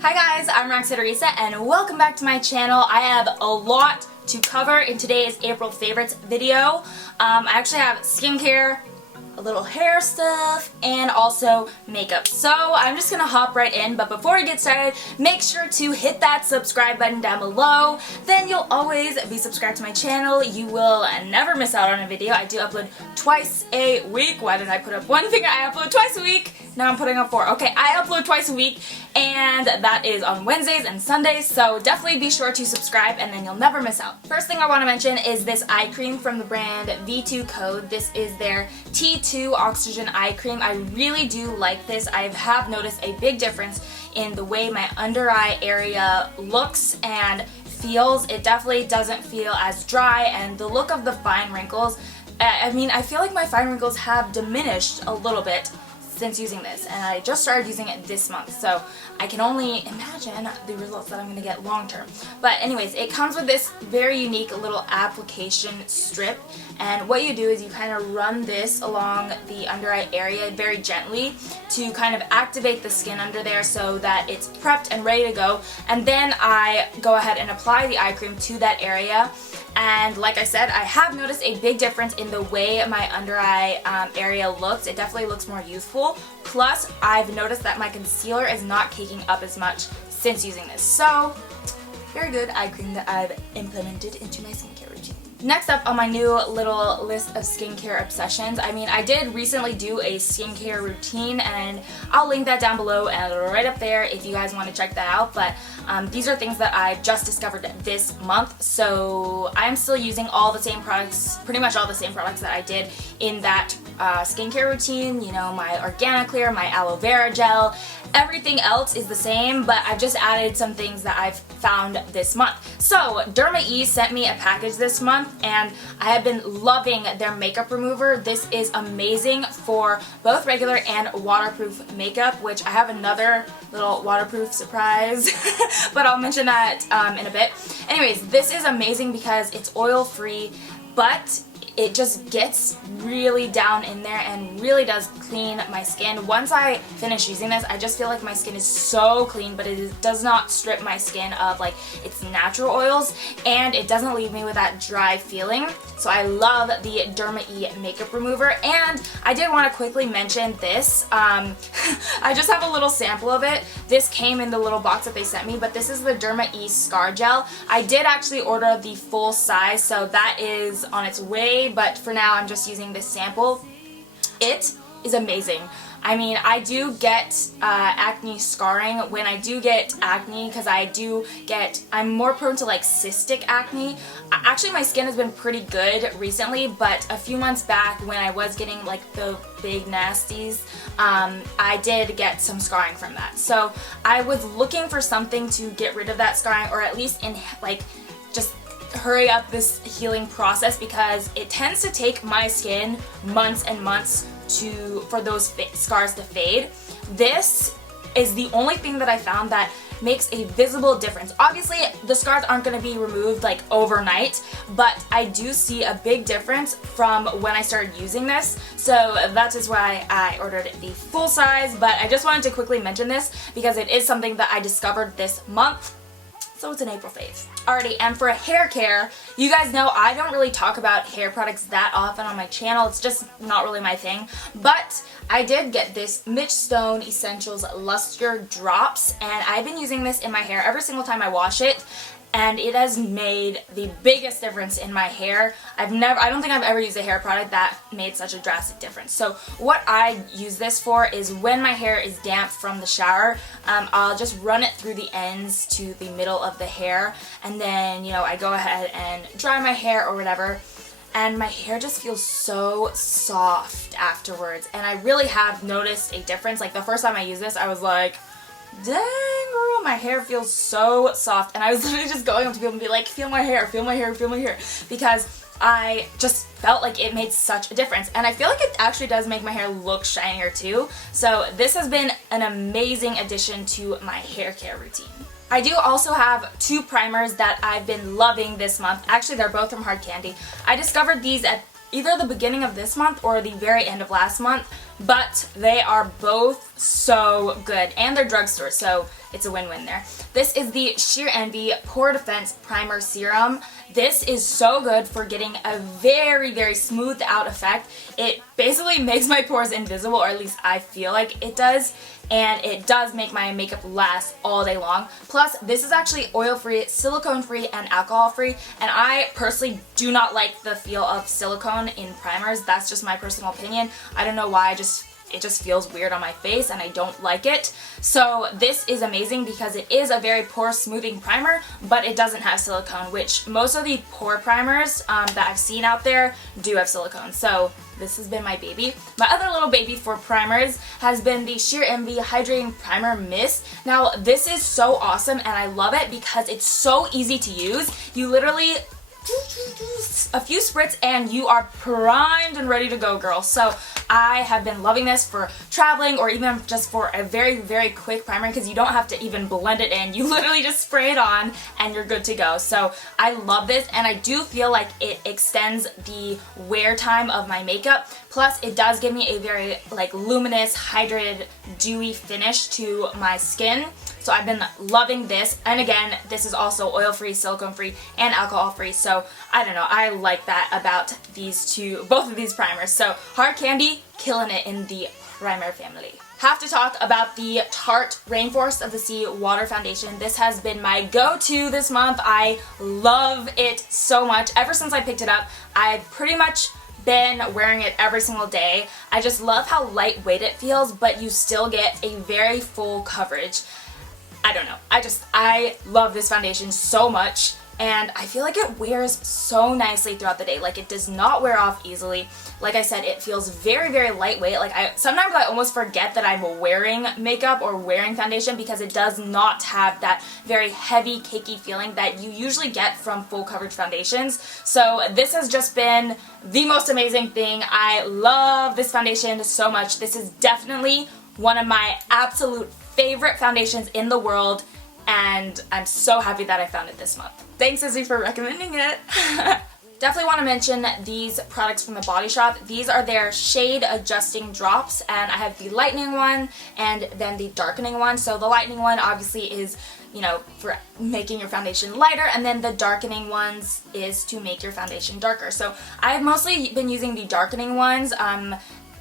Hi guys, I'm Roxette Arisa and welcome back to my channel. I have a lot to cover in today's April favorites video. I actually have skincare, a little hair stuff, and also makeup. So I'm just gonna hop right in, but before we get started, make sure to hit that subscribe button down below. Then you'll always be subscribed to my channel. You will never miss out on a video. I do upload twice a week. Why did I put up one finger? I upload twice a week. Now I'm putting up 4. Okay, I upload twice a week, and that is on Wednesdays and Sundays, so definitely be sure to subscribe and then you'll never miss out. First thing I want to mention is this eye cream from the brand V2 Code. This is their T2 Oxygen Eye Cream. I really do like this. I have noticed a big difference in the way my under eye area looks and feels. It definitely doesn't feel as dry, and the look of the fine wrinkles, I feel like my fine wrinkles have diminished a little bit since using this, and I just started using it this month, so I can only imagine the results that I'm going to get long term. But anyways, it comes with this very unique little application strip, and what you do is you kind of run this along the under eye area very gently to kind of activate the skin under there so that it's prepped and ready to go, and then I go ahead and apply the eye cream to that area. And like I said, I have noticed a big difference in the way my under eye area looks. It definitely looks more youthful. Plus, I've noticed that my concealer is not caking up as much since using this. So, very good eye cream that I've implemented into my skincare routine. Next up on my new little list of skincare obsessions, I did recently do a skincare routine, and I'll link that down below and right up there if you guys want to check that out. But these are things that I just discovered this month, so I'm still using all the same products, pretty much all the same products that I did in that skincare routine. You know, my Organiclear, my aloe vera gel, everything else is the same, but I've just added some things that I've found this month. So Derma-E sent me a package this month, and I have been loving their makeup remover. This is amazing for both regular and waterproof makeup, which I have another little waterproof surprise, but I'll mention that in a bit. Anyways, this is amazing because it's oil-free, but it just gets really down in there and really does clean my skin. Once I finish using this, I just feel like my skin is so clean, but it does not strip my skin of like its natural oils, and it doesn't leave me with that dry feeling. So I love the Derma-E makeup remover, and I did want to quickly mention this. I just have a little sample of it. This came in the little box that they sent me, but this is the Derma-E Scar Gel. I did actually order the full size, so that is on its way, but for now I'm just using this sample. It is amazing. I do get acne scarring when I do get acne, because I'm more prone to like cystic acne. Actually, my skin has been pretty good recently, but a few months back when I was getting like the big nasties, I did get some scarring from that. So I was looking for something to get rid of that scarring, or at least just hurry up this healing process, because it tends to take my skin months and months for those scars to fade. This is the only thing that I found that makes a visible difference. Obviously, the scars aren't going to be removed like overnight, but I do see a big difference from when I started using this. So that is why I ordered the full size, but I just wanted to quickly mention this because it is something that I discovered this month. So it's an April fave. Alrighty, and for hair care, you guys know I don't really talk about hair products that often on my channel. It's just not really my thing. But I did get this Mitch Stone Essentials Luster Drops, and I've been using this in my hair every single time I wash it, and it has made the biggest difference in my hair. I don't think I've ever used a hair product that made such a drastic difference. So what I use this for is when my hair is damp from the shower, I'll just run it through the ends to the middle of the hair, and then, you know, I go ahead and dry my hair or whatever, and my hair just feels so soft afterwards. And I really have noticed a difference. Like the first time I used this, I was like, dang girl, my hair feels so soft, and I was literally just going up to people and be like, feel my hair, feel my hair, feel my hair, because I just felt like it made such a difference. And I feel like it actually does make my hair look shinier too. So this has been an amazing addition to my hair care routine. I do also have 2 primers that I've been loving this month. Actually, they're both from Hard Candy. I discovered these at either the beginning of this month or the very end of last month. but they are both so good, and they're drugstore, so it's a win-win there. This is the Sheer Envy Pore Defense Primer Serum. This is so good for getting a very, very smoothed out effect. It basically makes my pores invisible, or at least I feel like it does, and it does make my makeup last all day long. Plus, this is actually oil-free, silicone-free, and alcohol-free, and I personally do not like the feel of silicone in primers. That's just my personal opinion. I don't know why, it just feels weird on my face and I don't like it. So this is amazing because it is a very pore smoothing primer, but it doesn't have silicone, which most of the pore primers that I've seen out there do have silicone. So this has been my baby. My other little baby for primers has been the Sheer Envy Hydrating Primer Mist. Now this is so awesome and I love it because it's so easy to use. You literally a few spritz and you are primed and ready to go, girl. So I have been loving this for traveling or even just for a very, very quick primer because you don't have to even blend it in. You literally just spray it on and you're good to go. So I love this, and I do feel like it extends the wear time of my makeup. Plus it does give me a very like luminous, hydrated, dewy finish to my skin. So I've been loving this, and again, this is also oil-free, silicone-free, and alcohol-free, so I don't know, I like that about these two, both of these primers. So Hard Candy, killing it in the primer family. Have to talk about the Tarte Rainforest of the Sea Water Foundation. This has been my go-to this month. I love it so much. Ever since I picked it up, I've pretty much been wearing it every single day. I just love how lightweight it feels, but you still get a very full coverage. I don't know. I love this foundation so much, and I feel like it wears so nicely throughout the day. Like, it does not wear off easily. Like I said, it feels very, very lightweight. Like, sometimes I almost forget that I'm wearing makeup or wearing foundation because it does not have that very heavy, cakey feeling that you usually get from full coverage foundations. So this has just been the most amazing thing. I love this foundation so much. This is definitely one of my absolute favorite foundations in the world, and I'm so happy that I found it this month. Thanks, Izzy, for recommending it. Definitely want to mention these products from the Body Shop. These are their shade adjusting drops, and I have the lightening one and then the darkening one. So the lightening one obviously is, you know, for making your foundation lighter, and then the darkening ones is to make your foundation darker. So I've mostly been using the darkening ones.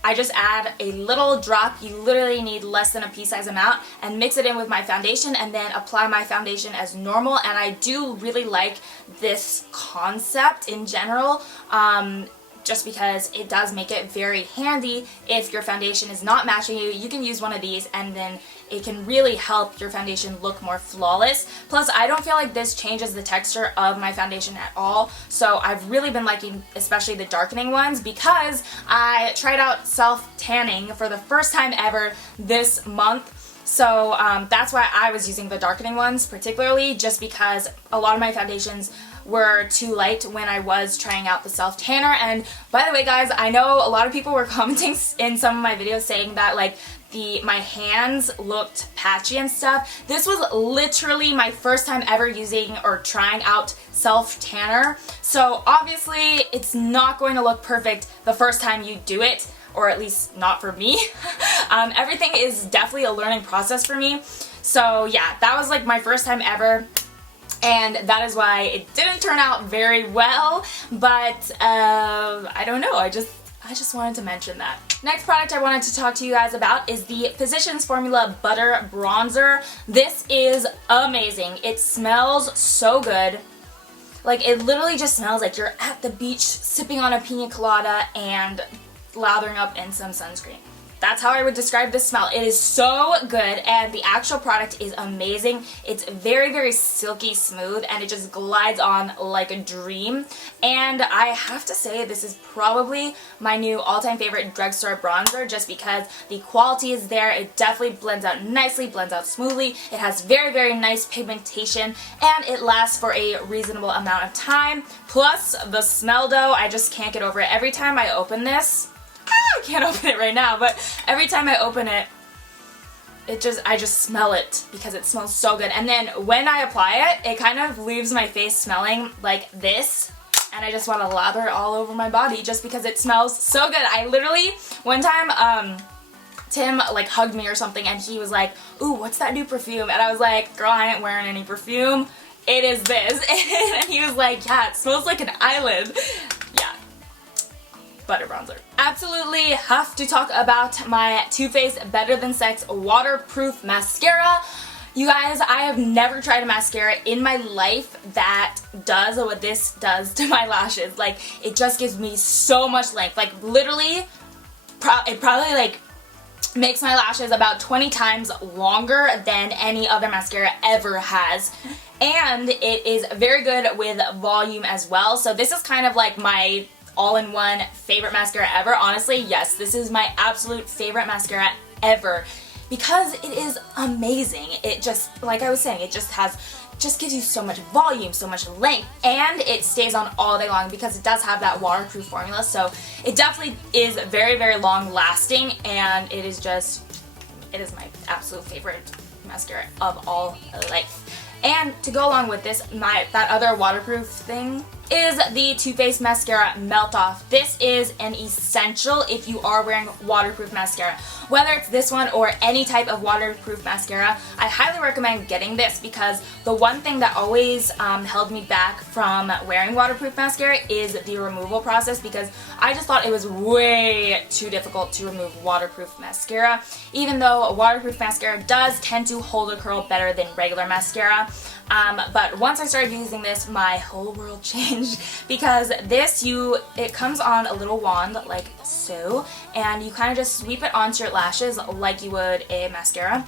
I just add a little drop, you literally need less than a pea-size amount, and mix it in with my foundation and then apply my foundation as normal. And I do really like this concept in general, just because it does make it very handy. If your foundation is not matching you, you can use one of these and then it can really help your foundation look more flawless. Plus, I don't feel like this changes the texture of my foundation at all. So I've really been liking especially the darkening ones because I tried out self-tanning for the first time ever this month. So that's why I was using the darkening ones particularly, just because a lot of my foundations were too light when I was trying out the self-tanner. And by the way, guys, I know a lot of people were commenting in some of my videos saying that like my hands looked patchy and stuff. This was literally my first time ever using or trying out self-tanner. So obviously it's not going to look perfect the first time you do it, or at least not for me. Everything is definitely a learning process for me. So yeah, that was like my first time ever, and that is why it didn't turn out very well, but I don't know, I just wanted to mention that. Next product I wanted to talk to you guys about is the Physicians Formula Butter Bronzer. This is amazing. It smells so good. Like, it literally just smells like you're at the beach sipping on a pina colada and lathering up in some sunscreen. That's how I would describe this smell. It is so good, and the actual product is amazing. It's very, very silky smooth, and it just glides on like a dream. And I have to say, this is probably my new all-time favorite drugstore bronzer, just because the quality is there. It definitely blends out nicely, blends out smoothly. It has very, very nice pigmentation, and it lasts for a reasonable amount of time. Plus, the smell, though, I just can't get over it. Every time I open this, I can't open it right now, but every time I open it, I just smell it because it smells so good. And then when I apply it, it kind of leaves my face smelling like this, and I just want to lather it all over my body just because it smells so good. I literally, one time, Tim like hugged me or something and he was like, ooh, what's that new perfume? And I was like, girl, I ain't wearing any perfume. It is this. And he was like, yeah, it smells like an island. Yeah. Butter bronzer. Absolutely have to talk about my Too Faced Better Than Sex waterproof mascara. You guys, I have never tried a mascara in my life that does what this does to my lashes. Like, it just gives me so much length. Like, literally, it probably like makes my lashes about 20 times longer than any other mascara ever has. And it is very good with volume as well. So this is kind of like my all-in-one favorite mascara ever. Honestly, yes, this is my absolute favorite mascara ever because it is amazing. It just, like I was saying, it just gives you so much volume, so much length, and it stays on all day long because it does have that waterproof formula. So it definitely is very, very long lasting, and it is my absolute favorite mascara of all life. And to go along with this, that other waterproof thing is the Too Faced Mascara Melt Off. This is an essential if you are wearing waterproof mascara. Whether it's this one or any type of waterproof mascara, I highly recommend getting this because the one thing that always held me back from wearing waterproof mascara is the removal process because I just thought it was way too difficult to remove waterproof mascara, even though a waterproof mascara does tend to hold a curl better than regular mascara. But once I started using this, my whole world changed because this, it comes on a little wand like so, and you kind of just sweep it onto your lashes like you would a mascara.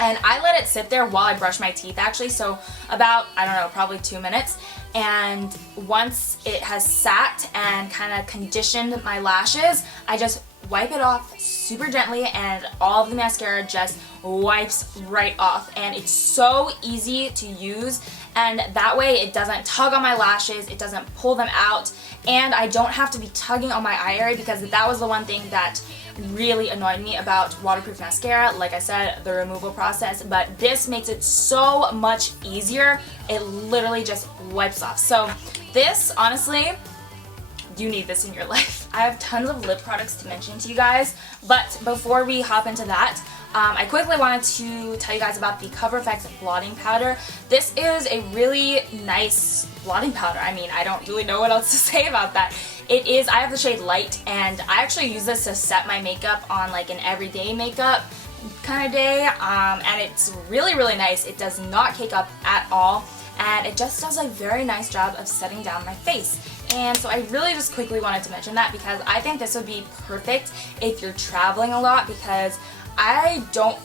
And I let it sit there while I brush my teeth actually, so about, I don't know, probably 2 minutes. And once it has sat and kind of conditioned my lashes, I just wipe it off super gently and all of the mascara just wipes right off. And it's so easy to use, and that way it doesn't tug on my lashes, it doesn't pull them out, and I don't have to be tugging on my eye area because that was the one thing that really annoyed me about waterproof mascara. Like I said, the removal process, but this makes it so much easier. It literally just wipes off. So this, honestly, you need this in your life. I have tons of lip products to mention to you guys, but before we hop into that, I quickly wanted to tell you guys about the Cover FX blotting powder. This is a really nice blotting powder. I mean, I don't really know what else to say about that. I have the shade Light, and I actually use this to set my makeup on like an everyday makeup kind of day, and it's really, really nice. It does not cake up at all, and it just does a very nice job of setting down my face. And so I really just quickly wanted to mention that because I think this would be perfect if you're traveling a lot, because I don't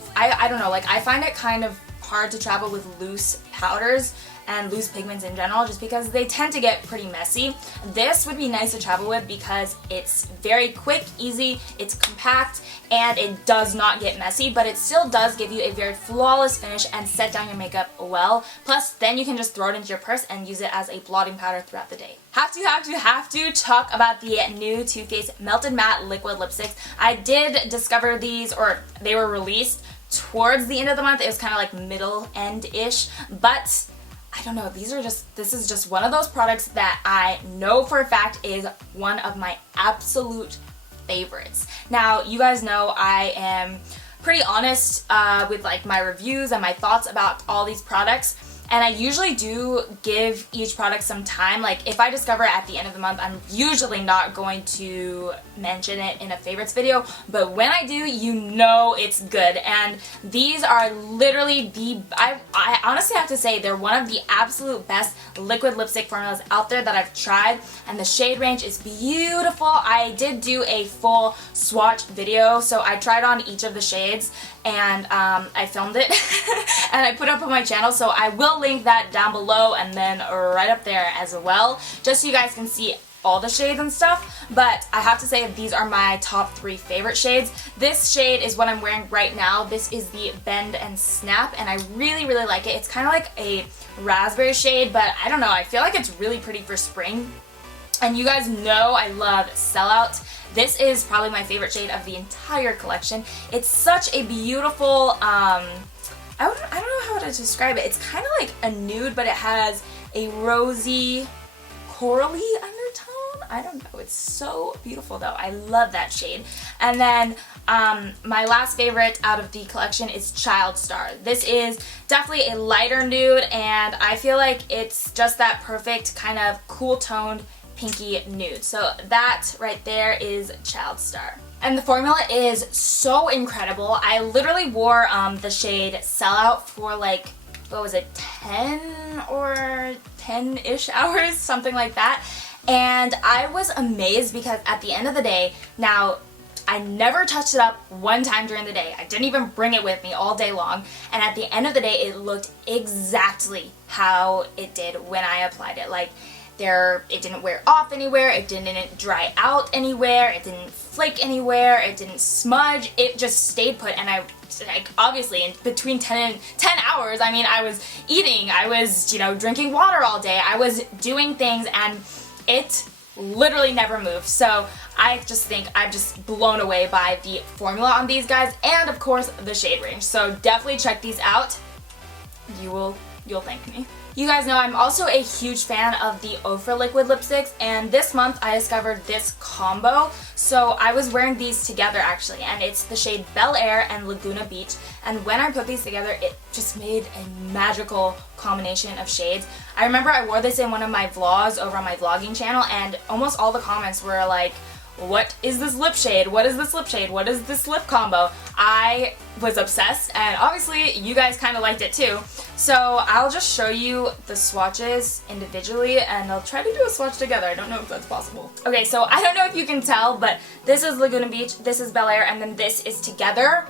know, like I find it kind of hard to travel with loose powders and loose pigments in general just because they tend to get pretty messy. This would be nice to travel with because it's very quick, easy, it's compact, and it does not get messy, but it still does give you a very flawless finish and set down your makeup well. Plus, then you can just throw it into your purse and use it as a blotting powder throughout the day. Have to talk about the new Too Faced Melted Matte Liquid Lipsticks. I did discover these, or they were released towards the end of the month. It was kind of like middle end-ish, but I don't know, this is just one of those products that I know for a fact is one of my absolute favorites. Now, you guys know I am pretty honest with like my reviews and my thoughts about all these products. And I usually do give each product some time. Like if I discover it at the end of the month, I'm usually not going to mention it in a favorites video, but when I do, you know it's good. And these are literally I honestly have to say they're one of the absolute best liquid lipstick formulas out there that I've tried, and the shade range is beautiful. I did do a full swatch video, so I tried on each of the shades, and I filmed it and I put it up on my channel, so I will link that down below and then right up there as well, just so you guys can see all the shades and stuff. But I have to say these are my top 3 favorite shades. This shade is what I'm wearing right now. This is the Bend and Snap, and I really, really like it. It's kind of like a raspberry shade, but I don't know, I feel like it's really pretty for spring. And you guys know I love Sellout. This is probably my favorite shade of the entire collection. It's such a beautiful, I don't know how to describe it. It's kind of like a nude, but it has a rosy corally undertone. I don't know. It's so beautiful though. I love that shade. And then my last favorite out of the collection is Child Star. This is definitely a lighter nude, and I feel like it's just that perfect kind of cool toned pinky nude. So that right there is Child Star. And the formula is so incredible. I literally wore the shade Sellout for like, what was it, 10 or 10-ish hours, something like that. And I was amazed because at the end of the day, now I never touched it up one time during the day. I didn't even bring it with me all day long. And at the end of the day, it looked exactly how it did when I applied it. Like, it didn't wear off anywhere, it didn't dry out anywhere, it didn't flake anywhere, it didn't smudge, it just stayed put. And like, obviously in between 10 hours, I mean, I was eating, I was, you know, drinking water all day, I was doing things, and it literally never moved. So I just think I'm just blown away by the formula on these guys, and of course the shade range. So definitely check these out. You'll thank me. You guys know I'm also a huge fan of the Ofra liquid lipsticks, and this month I discovered this combo. So I was wearing these together actually, and it's the shade Bel Air and Laguna Beach, and when I put these together it just made a magical combination of shades. I remember I wore this in one of my vlogs over on my vlogging channel, and almost all the comments were like, what is this lip shade? What is this lip shade? What is this lip combo? I was obsessed, and obviously you guys kind of liked it too. So I'll just show you the swatches individually, and I'll try to do a swatch together. I don't know if that's possible. Okay, so I don't know if you can tell, but this is Laguna Beach, this is Bel Air, and then this is together.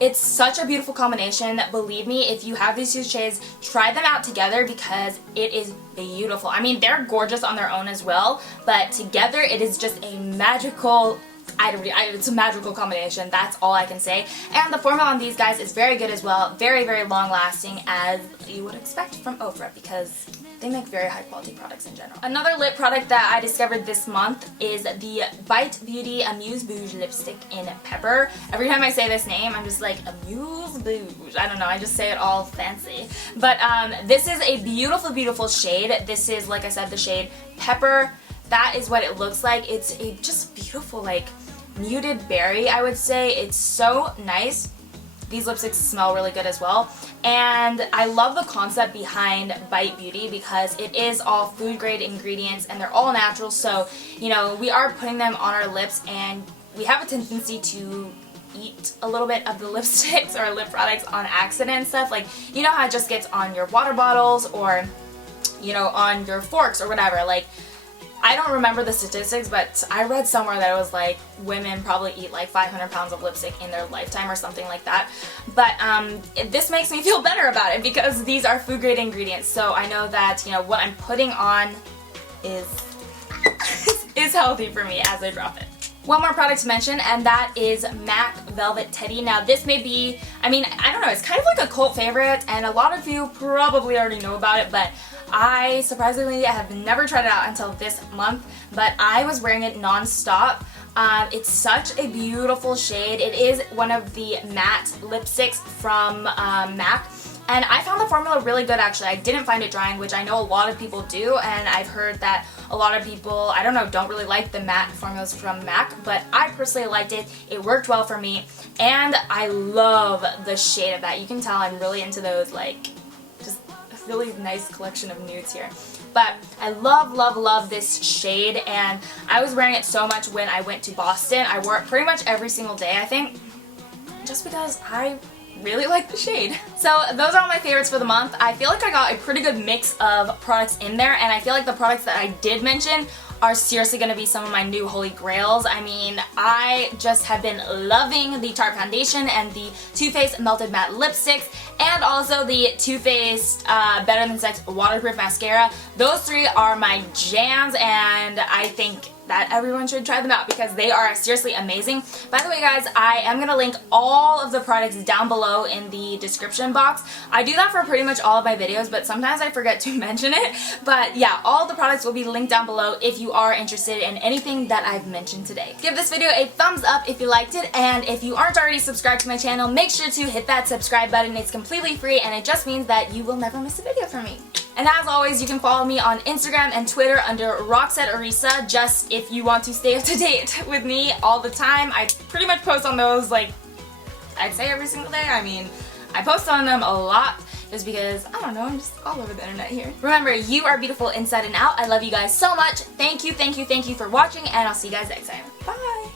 It's such a beautiful combination. Believe me, if you have these two shades, try them out together because it is beautiful. I mean, they're gorgeous on their own as well, but together it is just a magical, it's a magical combination. That's all I can say. And the formula on these guys is very good as well. Very, very long lasting, as you would expect from Ofra, because they make very high quality products in general. Another lip product that I discovered this month is the Bite Beauty Amuse Bouche lipstick in Pepper. Every time I say this name, I'm just like, Amuse Bouche. I don't know, I just say it all fancy. But this is a beautiful, beautiful shade. This is, like I said, the shade Pepper. That is what it looks like. It's a just beautiful, like, muted berry, I would say. It's so nice. These lipsticks smell really good as well. And I love the concept behind Bite Beauty because it is all food grade ingredients and they're all natural. So, you know, we are putting them on our lips, and we have a tendency to eat a little bit of the lipsticks or lip products on accident and stuff. Like, you know how it just gets on your water bottles or, you know, on your forks or whatever. Like, I don't remember the statistics, but I read somewhere that it was like women probably eat like 500 pounds of lipstick in their lifetime or something like that. But this makes me feel better about it because these are food grade ingredients. So I know that, you know, what I'm putting on is healthy for me as I drop it. One more product to mention, and that is MAC Velvet Teddy. Now this may be, I mean, I don't know, it's kind of like a cult favorite, and a lot of you probably already know about it, but I surprisingly have never tried it out until this month, but I was wearing it non-stop. It's such a beautiful shade. It is one of the matte lipsticks from MAC. And I found the formula really good actually. I didn't find it drying, which I know a lot of people do, and I've heard that a lot of people, I don't know, don't really like the matte formulas from MAC, but I personally liked it. It worked well for me, and I love the shade of that. You can tell I'm really into those, like, just a really nice collection of nudes here. But I love, love, love this shade, and I was wearing it so much when I went to Boston. I wore it pretty much every single day, I think, just because I really like the shade. So those are all my favorites for the month. I feel like I got a pretty good mix of products in there, and I feel like the products that I did mention are seriously going to be some of my new holy grails. I mean, I just have been loving the Tarte foundation and the Too Faced Melted Matte lipsticks, and also the Too Faced Better Than Sex waterproof mascara. Those three are my jams, and I think that everyone should try them out because they are seriously amazing. By the way guys, I am going to link all of the products down below in the description box. I do that for pretty much all of my videos, but sometimes I forget to mention it. But yeah, all of the products will be linked down below if you are interested in anything that I've mentioned today. Give this video a thumbs up if you liked it, and if you aren't already subscribed to my channel, make sure to hit that subscribe button. It's completely free, and it just means that you will never miss a video from me. And as always, you can follow me on Instagram and Twitter under RoxetteArisa, just if you want to stay up to date with me all the time. I pretty much post on those, like, I'd say every single day. I mean, I post on them a lot just because, I don't know, I'm just all over the internet here. Remember, you are beautiful inside and out. I love you guys so much. Thank you for watching, and I'll see you guys next time. Bye!